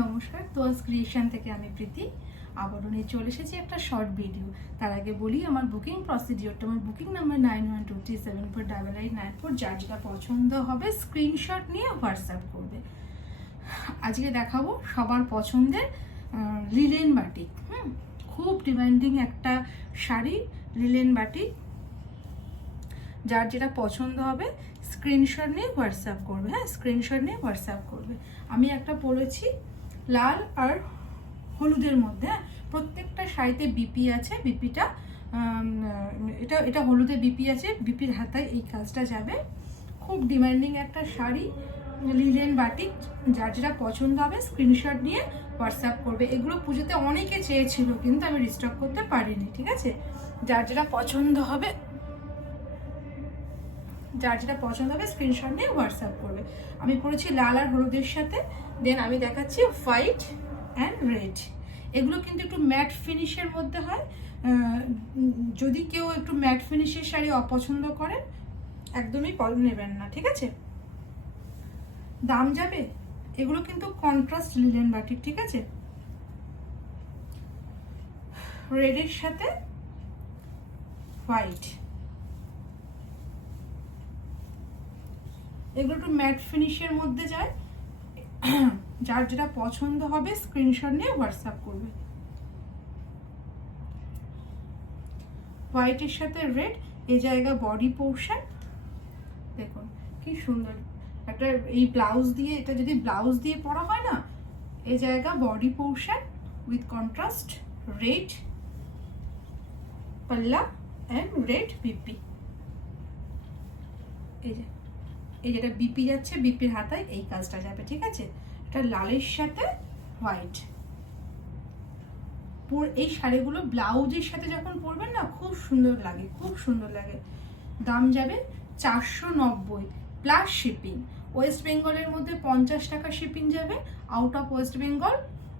নমস্কার, তোয়াজ ক্রিয়েশন থেকে আমি প্রীতি আবারও নিয়ে চলে এসেছি একটা শর্ট ভিডিও। তার আগে বলি আমার বুকিং প্রসিডিওরটা। আমার বুকিং নাম্বার 9123748894। যার যেটা পছন্দ হবে স্ক্রিনশট নিয়ে হোয়াটসঅ্যাপ করবে। আজকে দেখাবো সবার পছন্দের লিলেন বাটিক। খুব ডিমান্ডিং একটা শাড়ি, লিলেন বাটিক। যার যেটা পছন্দ হবে স্ক্রিনশট নিয়ে হোয়াটসঅ্যাপ করবে। স্ক্রিনশট নিয়ে হোয়াটসঅ্যাপ করবে। আমি একটা পরেছি লাল আর হলুদের মধ্যে। প্রত্যেকটা শাড়িতে বিপি আছে। বিপিটা এটা হলুদে বিপি আছে। বিপির হাতায় এই কাজটা যাবে। খুব ডিমান্ডিং একটা শাড়ি, লিলেন বাটিক। যার যেটা পছন্দ হবে স্ক্রিনশট নিয়ে হোয়াটসঅ্যাপ করবে। এগুলো পুজোতে অনেকে চেয়েছিল, কিন্তু আমি রিস্টক করতে পারিনি। ঠিক আছে, যার যেটা পছন্দ হবে স্ক্রিনশট নিয়ে হোয়াটসঅ্যাপ করবে। আমি পরেছি লাল আর হলুদের সাথে। দেন আমি দেখাচ্ছি হোয়াইট অ্যান্ড রেড। এগুলো কিন্তু একটু ম্যাট ফিনিশের মধ্যে হয়। যদি কেউ একটু ম্যাট ফিনিশের শাড়ি অপছন্দ করেন, একদমই নেবেন না। ঠিক আছে, দাম যাবে। এগুলো কিন্তু কন্ট্রাস্ট লিলেন বাটিক। ঠিক আছে, রেডের সাথে হোয়াইট। এগুলো একটু ম্যাট ফিনিশের মধ্যে যায়। যার যেটা পছন্দ হবে স্ক্রিনশট নিয়ে হোয়াটসঅ্যাপ করবে। হোয়াইটের সাথে রেড, এই জায়গা বডি পোর্শন দেখুন কি সুন্দর একটা। এই ব্লাউজ দিয়ে, এটা যদি ব্লাউজ দিয়ে পরা হয় না, এই জায়গা body portion with contrast red পাল্লা অ্যান্ড রেড বিপি। এই যেটা বিপি যাচ্ছে, বিপির হাতায় এই কাজটা যাবে। ঠিক আছে, এটা লালের সাথে হোয়াইট। এই শাড়িগুলো ব্লাউজের সাথে যখন পরবেন না, খুব সুন্দর লাগে, খুব সুন্দর লাগে। দাম যাবে 490 প্লাস শিপিং। ওয়েস্ট বেঙ্গলের মধ্যে 50 টাকা শিপিং যাবে। Out of West Bengal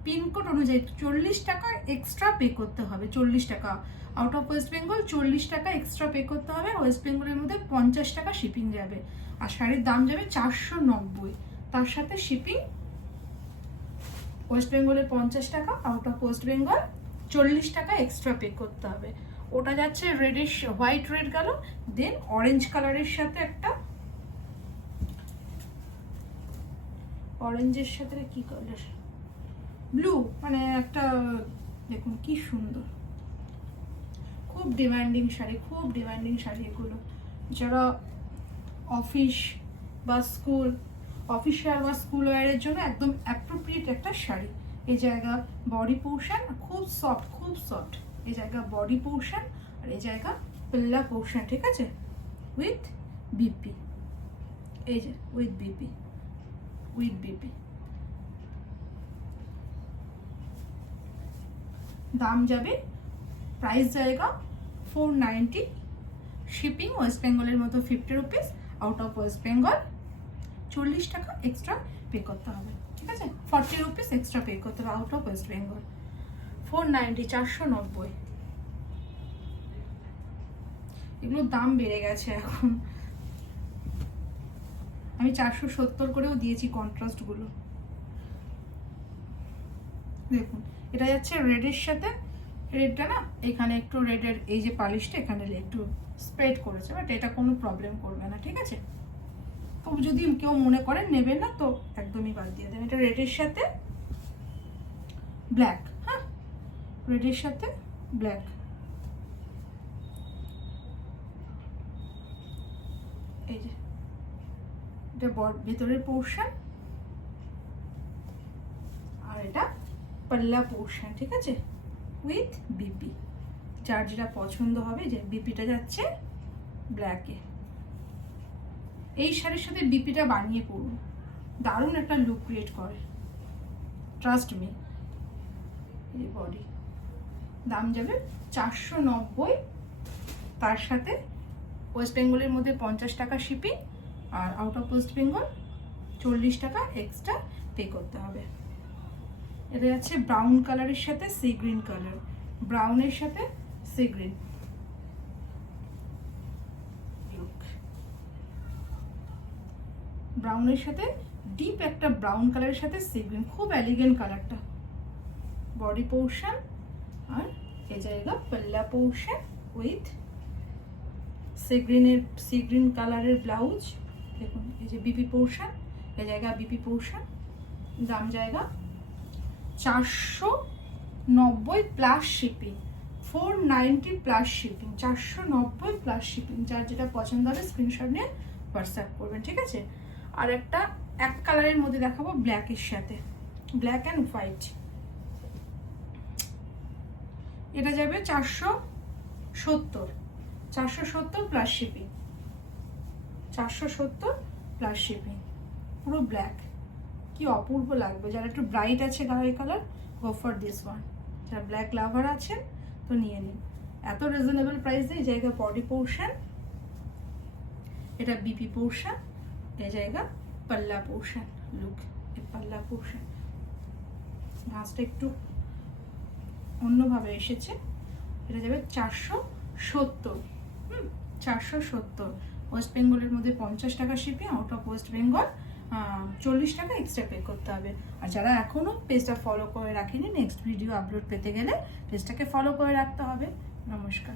pin code অনুযায়ী 40 টাকা এক্সট্রা পে করতে হবে। 40 টাকা আউট অফ ওয়েস্ট বেঙ্গল, 40 টাকা এক্সট্রা পে করতে হবে। ওয়েস্ট বেঙ্গলের মধ্যে 50 টাকা শিপিং যাবে। আর শাড়ির দাম যাবে 490, তার সাথে শিপিং। ওয়েস্ট বেঙ্গলে 50 টাকা, আউট অফ ওয়েস্ট বেঙ্গল 40 টাকা এক্সট্রা পে করতে হবে। ওটা যাচ্ছে রেডিশ, হোয়াইট রেড গেল। দেন অরেঞ্জ কালারের সাথে একটা, অরেঞ্জের সাথে কি কালার, ব্লু, মানে একটা দেখুন কি সুন্দর। খুব ডিমান্ডিং শাড়ি, খুব ডিমান্ডিং শাড়ি এগুলো। যারা অফিস বা স্কুল, অফিসিয়াল বা স্কুল ওয়্যারের জন্য একদম অ্যাপ্রোপ্রিয়েট একটা শাড়ি। এই জায়গা বডি পোর্শন খুব সফট, খুব সফট। এই জায়গা বডি পোর্শন আর এই জায়গা পাল্লা পোর্শন। ঠিক আছে, উইথ বিপি। এই যে উইথ বিপি, উইথ বিপি। দাম যাবে, প্রাইস জায়গা 490। শিপিং ওয়েস্ট বেঙ্গলের মতো 50 rupees, out of West Bengal 40 টাকা এক্সট্রা পে করতে হবে। ঠিক আছে, 40 রুপিস এক্সট্রা পে করতে হবে আউট অফ ওয়েস্ট বেঙ্গল। 490, 490। এগুলোর দাম বেড়ে গেছে এখন। আমি 470 করেও দিয়েছি কন্ট্রাস্টগুলো। দেখুন, এটা যাচ্ছে রেডের সাথে। রেডটা না, এখানে একটু রেডের এই যে পালিশটা এখানে একটু স্প্রেড করেছে, বাট এটা কোনো প্রবলেম করবে না। ঠিক আছে, তো যদি কেউ মনে করেন নেবেন না, তো একদমই বাদ দিয়ে দেন। এটা রেডের সাথে ব্ল্যাক। রেডের সাথে ব্ল্যাক। এই যে এটা ভেতরের পোর্শন আর এটা পাল্লা পোর্শন। ঠিক আছে, উইথ বিপি। যার যেটা পছন্দ হবে, যে বিপিটা যাচ্ছে ব্ল্যাকে। এই শাড়ির সাথে বিপিটা বানিয়ে পড়ুন, দারুণ একটা লুক ক্রিয়েট করে, ট্রাস্ট মি। এই বডি দাম যাবে 490, তার সাথে ওয়েস্ট বেঙ্গলের মধ্যে 50 টাকা শিপিং, আর আউট অফ ওয়েস্ট বেঙ্গল 40 টাকা এক্সট্রা পে করতে হবে। এটা যাচ্ছে ব্রাউন কালারের সাথে সি গ্রিন কালার, ব্রাউনের সাথে সি গ্রিন। ব্রাউনের সাথে ডিপ একটা ব্রাউন কালারের সাথে সি গ্রিন, খুব এলিগেন্ট কালারটা। বডি পোর্শন আর এই জায়গা পাল্লা পোর্শন উইথ সি গ্রিন কালারের ব্লাউজ। দেখুন এই যে বিপি পোর্শন, এই জায়গা বিপি পোর্শন। দাম জায়গা 490 plus shipping, 490 plus shipping, 490 plus shipping. যার যেটা পছন্দ হবে স্ক্রিনশট নিয়ে হোয়াটসঅ্যাপ করবেন, ঠিক আছে। আর একটা এক কালারের মধ্যে দেখাবো ব্ল্যাকের সাথে, ব্ল্যাক অ্যান্ড হোয়াইট। এটা যাবে 470 প্লাস শিপিং, 470 প্লাস শিপিং। পুরো ব্ল্যাক, কি অপূর্ব লাগবে। যারা একটু ব্রাইট আছে গাঢ় colour, go for this one. যারা ব্ল্যাক লাভার আছেন তো নিয়ে নিন। এত রিজনেবল প্রাইসে এই জায়গা বডি পোর্শন, এটা বিপি পোর্শন, এই জায়গা পাল্লা পোর্শন। লুক, এই পাল্লা পোর্শন ভাঁজটা একটু অন্যভাবে এসেছে। এটা যাবে 470, 470। ওয়েস্ট বেঙ্গলের মধ্যে 50 টাকা shipping, out of West Bengal 40 টাকা এক্সট্রা পে করতে হবে। আর যারা এখনও পেজটা ফলো করে রাখেনি, নেক্সট ভিডিও আপলোড পেতে গেলে পেজটাকে ফলো করে রাখতে হবে। নমস্কার।